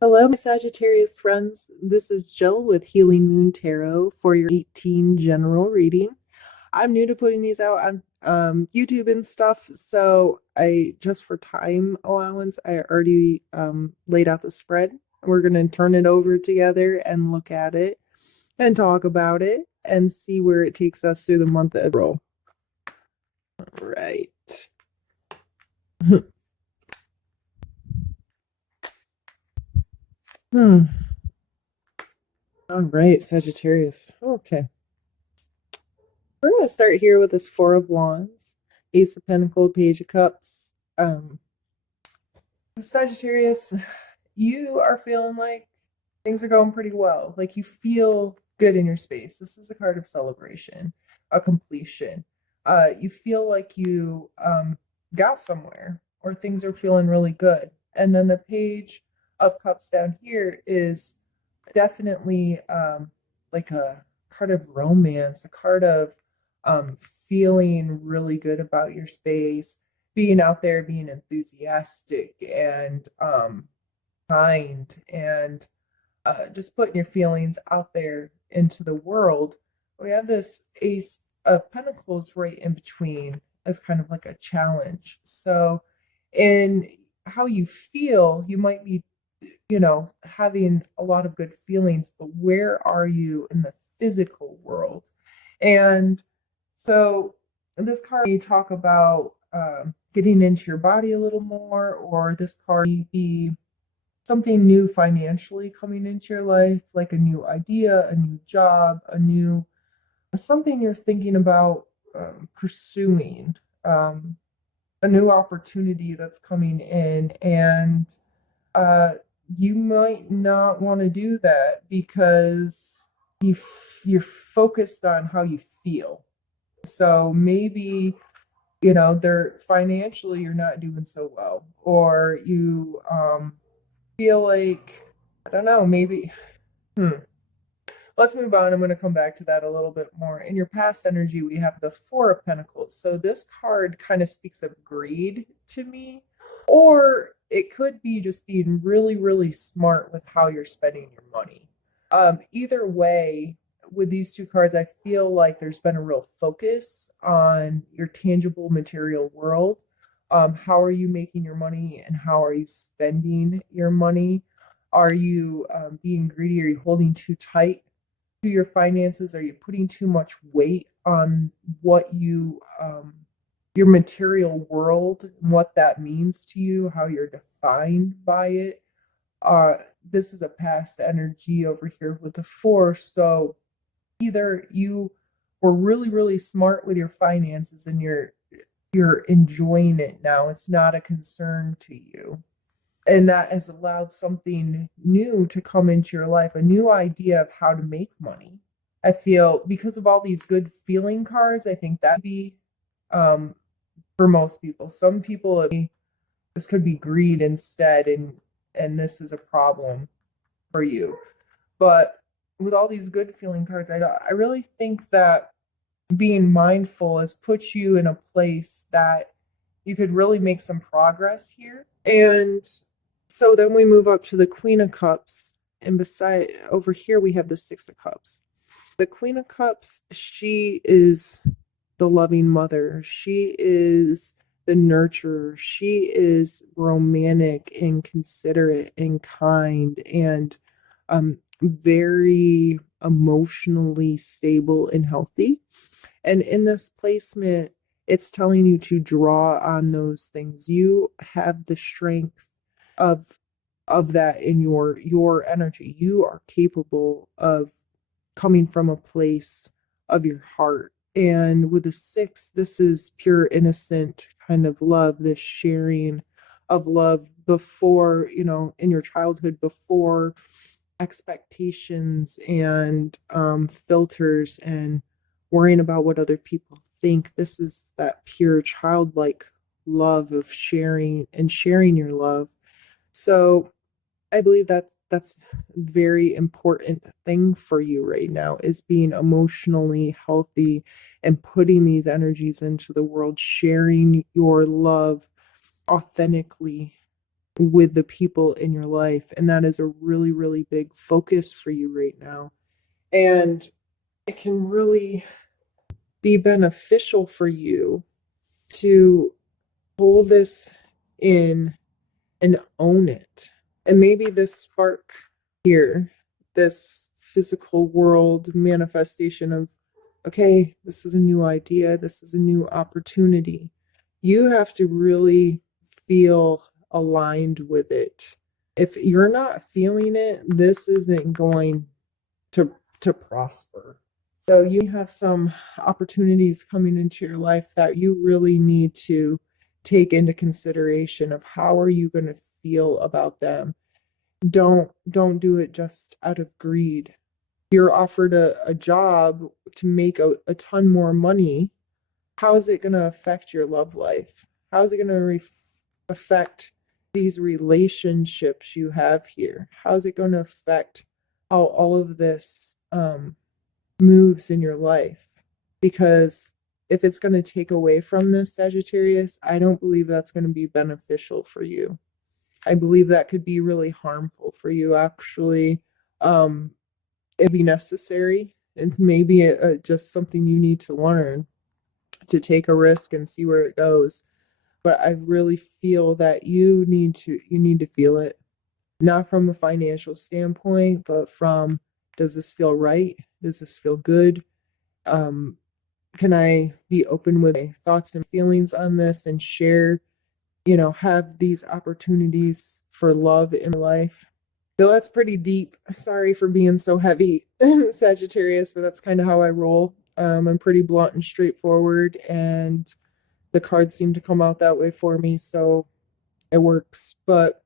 Hello, my Sagittarius friends. This is Jill with Healing Moon Tarot for your 18 general reading. I'm new to putting these out on YouTube and stuff, so I just for time allowance, I already laid out the spread. We're going to turn it over together and look at it and talk about it and see where it takes us through the month of April. Right. Hmm. All right, Sagittarius. Okay. We're going to start here with this Four of Wands, Ace of Pentacles, Page of Cups. Sagittarius, you are feeling like things are going pretty well. Like you feel good in your space. This is a card of celebration, a completion. You feel like you got somewhere, or things are feeling really good. And then the Page of Cups down here is definitely like a card of romance, a card of feeling really good about your space, being out there, being enthusiastic and kind, and just putting your feelings out there into the world. We have this Ace of Pentacles right in between as kind of like a challenge. So, in how you feel, you might be, having a lot of good feelings, but where are you in the physical world? And so, in this card, you talk about getting into your body a little more, or this card may be something new financially coming into your life, like a new idea, a new job, a new something you're thinking about pursuing, um, a new opportunity that's coming in, and uh, you might not want to do that because you're focused on how you feel. So maybe they're financially you're not doing so well, or you feel like, I don't know, maybe. Hmm. Let's move on. I'm going to come back to that a little bit more. In your past energy, we have the Four of Pentacles. So this card kind of speaks of greed to me, or it could be just being really, really smart with how you're spending your money. Either way, with these two cards, I feel like there's been a real focus on your tangible material world. How are you making your money and how are you spending your money? Are you being greedy? Are you holding too tight to your finances? Are you putting too much weight on what your material world, and what that means to you, how you're defined by it? Uh, this is a past energy over here with the four. So either you were really, really smart with your finances and you're enjoying it now. It's not a concern to you, and that has allowed something new to come into your life, a new idea of how to make money. I feel because of all these good feeling cards, I think that be um for most people. Some people, this could be greed instead, and this is a problem for you. But with all these good feeling cards, I really think that being mindful has put you in a place that you could really make some progress here. And so then we move up to the Queen of Cups, and beside over here we have the Six of Cups. The Queen of Cups, she is the loving mother. She is the nurturer. She is romantic and considerate and kind and very emotionally stable and healthy. And in this placement, it's telling you to draw on those things. You have the strength of that in your energy. You are capable of coming from a place of your heart. And with the six, this is pure innocent kind of love, this sharing of love before, in your childhood, before expectations and filters and worrying about what other people think. This is that pure childlike love of sharing and sharing your love. So I believe that that's a very important thing for you right now, is being emotionally healthy and putting these energies into the world, sharing your love authentically with the people in your life. And that is a really, really big focus for you right now. And it can really be beneficial for you to hold this in and own it. And maybe this spark here, this physical world manifestation of, okay, this is a new idea, this is a new opportunity. You have to really feel aligned with it. If you're not feeling it, this isn't going to prosper. So you have some opportunities coming into your life that you really need to take into consideration of how are you going to feel about them. Don't do it just out of greed. You're offered a job to make a ton more money. How is it going to affect your love life? How is it going to affect these relationships you have here? How is it going to affect how all of this moves in your life? Because if it's going to take away from this, Sagittarius, I don't believe that's going to be beneficial for you. I believe that could be really harmful for you, actually. It'd be necessary. It's maybe just something you need to learn, to take a risk and see where it goes. But I really feel that you need to feel it, not from a financial standpoint, but from, does this feel right? Does this feel good? Can I be open with my thoughts and feelings on this and share, have these opportunities for love in life? So that's pretty deep. Sorry for being so heavy, Sagittarius, but that's kind of how I roll. I'm pretty blunt and straightforward, and the cards seem to come out that way for me, so it works. But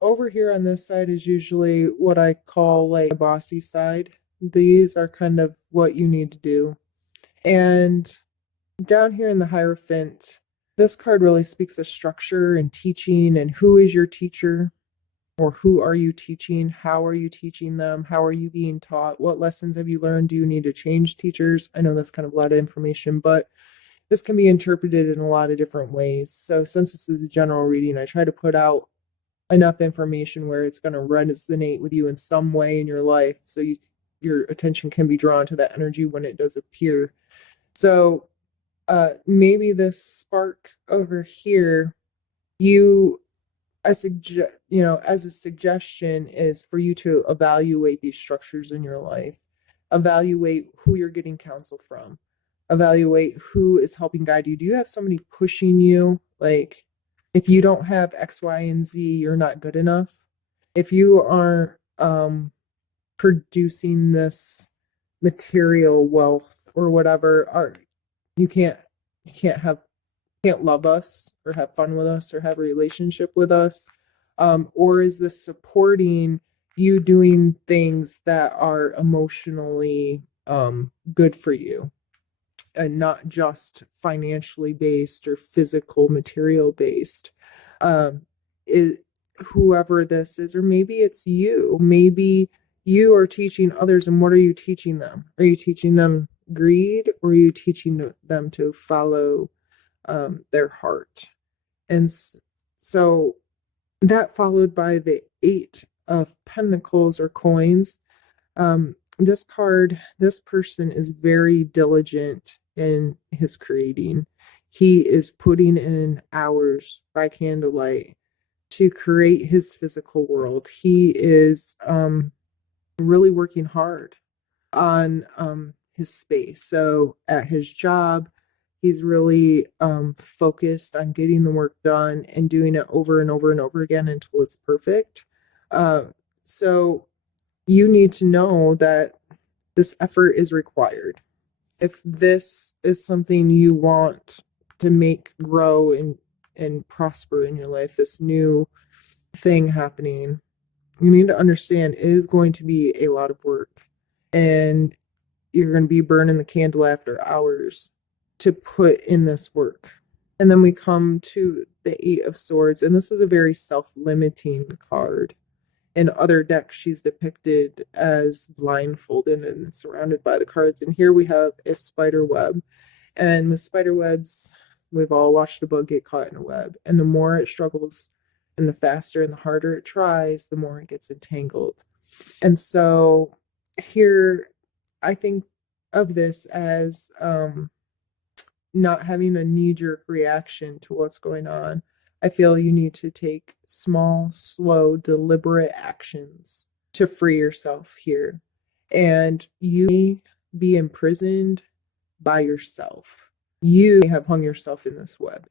over here on this side is usually what I call like a bossy side. These are kind of what you need to do. And down here in the Hierophant, this card really speaks of structure and teaching, and who is your teacher, or who are you teaching? How are you teaching them? How are you being taught? What lessons have you learned? Do you need to change teachers? I know that's kind of a lot of information, but this can be interpreted in a lot of different ways. So since this is a general reading, I try to put out enough information where it's going to resonate with you in some way in your life, so your attention can be drawn to that energy when it does appear. So maybe this spark over here, as a suggestion, is for you to evaluate these structures in your life, evaluate who you're getting counsel from, evaluate who is helping guide you. Do you have somebody pushing you? Like, if you don't have X, Y, and Z, you're not good enough. If you aren't producing this material wealth or whatever, you can't love us or have fun with us or have a relationship with us. Or is this supporting you doing things that are emotionally good for you, and not just financially based or physical material based? Whoever this is, or maybe it's you, maybe you are teaching others, and what are you teaching them? Are you teaching them greed, or are you teaching them to follow their heart? And so that, followed by the 8 of Pentacles or coins. This card, this person is very diligent in his creating. He is putting in hours by candlelight to create his physical world. He is really working hard on his space. So at his job, he's really focused on getting the work done and doing it over and over and over again until it's perfect. So you need to know that this effort is required. If this is something you want to make grow and prosper in your life, this new thing happening, you need to understand it is going to be a lot of work, and you're going to be burning the candle after hours to put in this work. And then we come to the 8 of Swords, and this is a very self-limiting card. In other decks, she's depicted as blindfolded and surrounded by the cards. And here we have a spider web. And with spider webs, we've all watched a bug get caught in a web. And the more it struggles And the faster and the harder it tries, the more it gets entangled. And so here, I think of this as not having a knee-jerk reaction to what's going on. I feel you need to take small, slow, deliberate actions to free yourself here. And you may be imprisoned by yourself. You may have hung yourself in this web.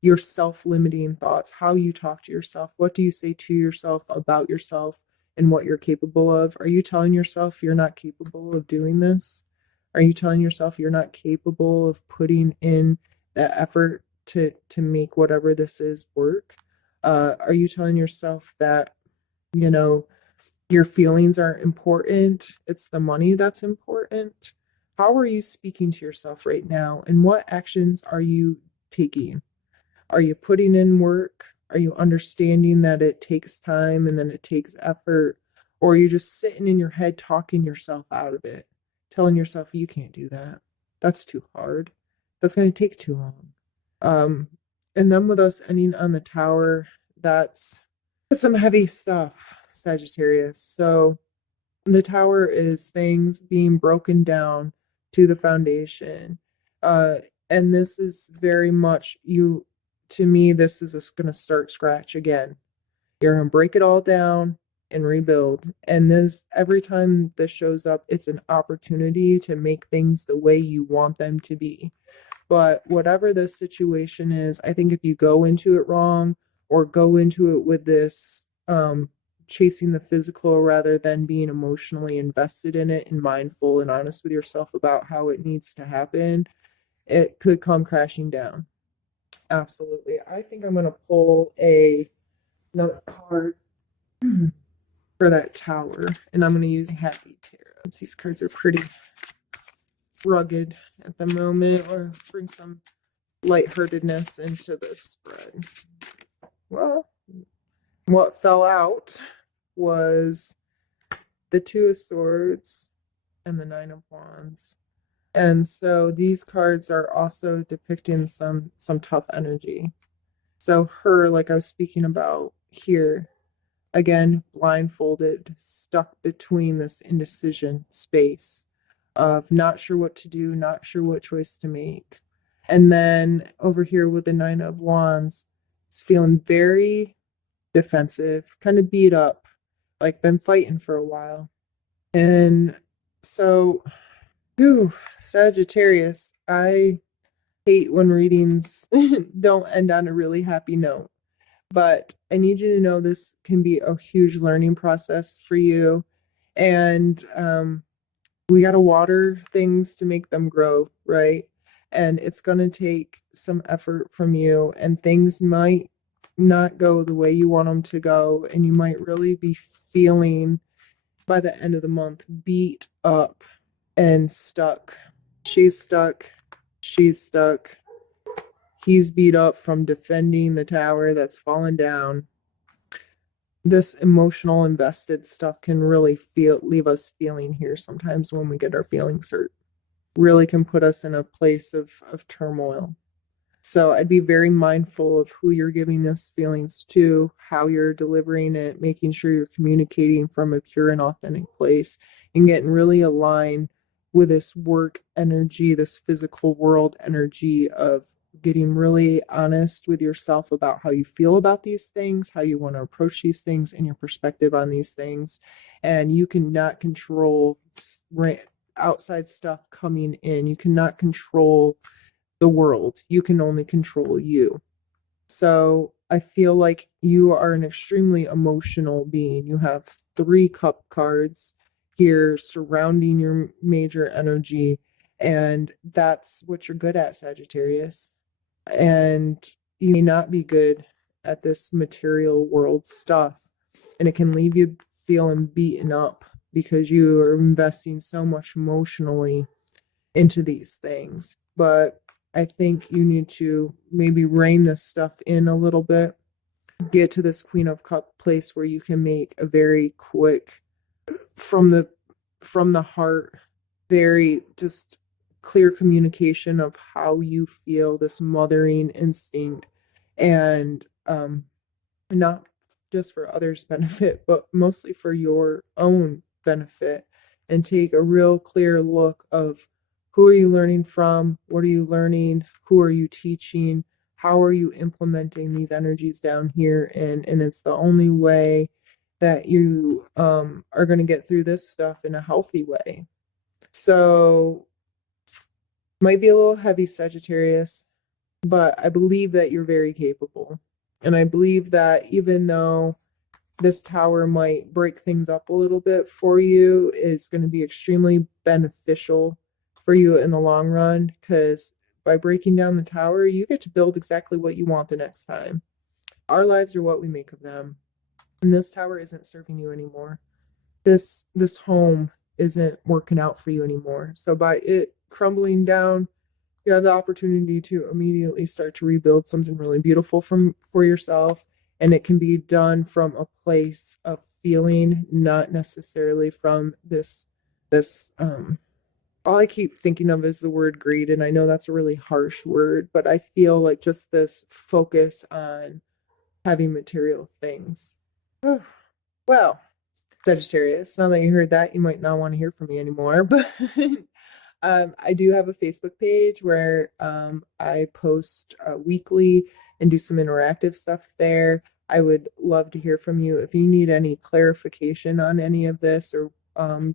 Your self-limiting thoughts, how you talk to yourself, what do you say to yourself about yourself and what you're capable of? Are you telling yourself you're not capable of doing this? Are you telling yourself you're not capable of putting in that effort to make whatever this is work? Are you telling yourself that, you know, your feelings aren't important? It's the money that's important. How are you speaking to yourself right now? And what actions are you taking? Are you putting in work? Are you understanding that it takes time and then it takes effort? Or are you just sitting in your head talking yourself out of it, telling yourself you can't do that? That's too hard. That's going to take too long. And then with us ending on the tower, that's some heavy stuff, Sagittarius. So the tower is things being broken down to the foundation. And this is very much you, to me, this is going to start scratch again. You're going to break it all down and rebuild. And this, every time this shows up, it's an opportunity to make things the way you want them to be. But whatever the situation is, I think if you go into it wrong or go into it with this chasing the physical rather than being emotionally invested in it and mindful and honest with yourself about how it needs to happen, it could come crashing down. Absolutely. I think I'm going to pull another card for that tower, and I'm going to use Happy Tarot. These cards are pretty rugged at the moment, or bring some lightheartedness into the spread. Well, what fell out was the Two of Swords and the Nine of Wands. And so these cards are also depicting some tough energy. So her, like I was speaking about here, again, blindfolded, stuck between this indecision space of not sure what to do, not sure what choice to make. And then over here with the Nine of Wands, is feeling very defensive, kind of beat up, like been fighting for a while. And so, Sagittarius, I hate when readings don't end on a really happy note. But I need you to know this can be a huge learning process for you. And we got to water things to make them grow, right? And it's going to take some effort from you, and things might not go the way you want them to go. And you might really be feeling by the end of the month beat up and stuck. She's stuck. She's stuck. He's beat up from defending the tower that's fallen down. This emotional invested stuff can really leave us feeling here sometimes when we get our feelings hurt. Really can put us in a place of turmoil. So I'd be very mindful of who you're giving this feelings to, how you're delivering it, making sure you're communicating from a pure and authentic place, and getting really aligned with this work energy, this physical world energy of getting really honest with yourself about how you feel about these things, how you want to approach these things, and your perspective on these things. And you cannot control outside stuff coming in. You cannot control the world. You can only control you. So I feel like you are an extremely emotional being. You have 3 cup cards here surrounding your major energy, and that's what you're good at, Sagittarius. And you may not be good at this material world stuff, and it can leave you feeling beaten up because you are investing so much emotionally into these things. But I think you need to maybe rein this stuff in a little bit, get to this Queen of Cup place where you can make a very quick, from the heart, very just clear communication of how you feel, this mothering instinct, and not just for others' benefit, but mostly for your own benefit, and take a real clear look of who are you learning from, what are you learning, who are you teaching, how are you implementing these energies down here, and it's the only way that you are going to get through this stuff in a healthy way. So might be a little heavy, Sagittarius, but I believe that you're very capable. And I believe that even though this tower might break things up a little bit for you, it's going to be extremely beneficial for you in the long run, because by breaking down the tower, you get to build exactly what you want the next time. Our lives are what we make of them. And this tower isn't serving you anymore. This home isn't working out for you anymore. So by it crumbling down, you have the opportunity to immediately start to rebuild something really beautiful for yourself, and it can be done from a place of feeling, not necessarily from this all I keep thinking of is the word greed, and I know that's a really harsh word, but I feel like just this focus on having material things. Well, Sagittarius, now that you heard that, you might not want to hear from me anymore, but I do have a Facebook page where I post weekly and do some interactive stuff there. I would love to hear from you if you need any clarification on any of this, or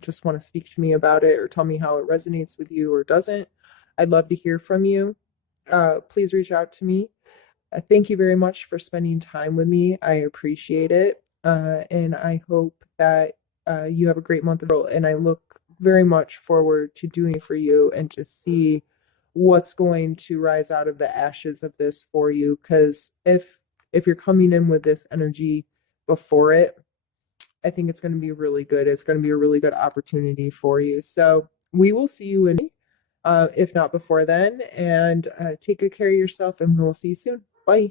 just want to speak to me about it, or tell me how it resonates with you or doesn't. I'd love to hear from you. Please reach out to me. Thank you very much for spending time with me. I appreciate it. And I hope that you have a great month of April. And I look very much forward to doing for you and to see what's going to rise out of the ashes of this for you. Because if you're coming in with this energy before it, I think it's going to be really good. It's going to be a really good opportunity for you. So we will see you in, if not before then. And take good care of yourself, and we'll see you soon. Bye.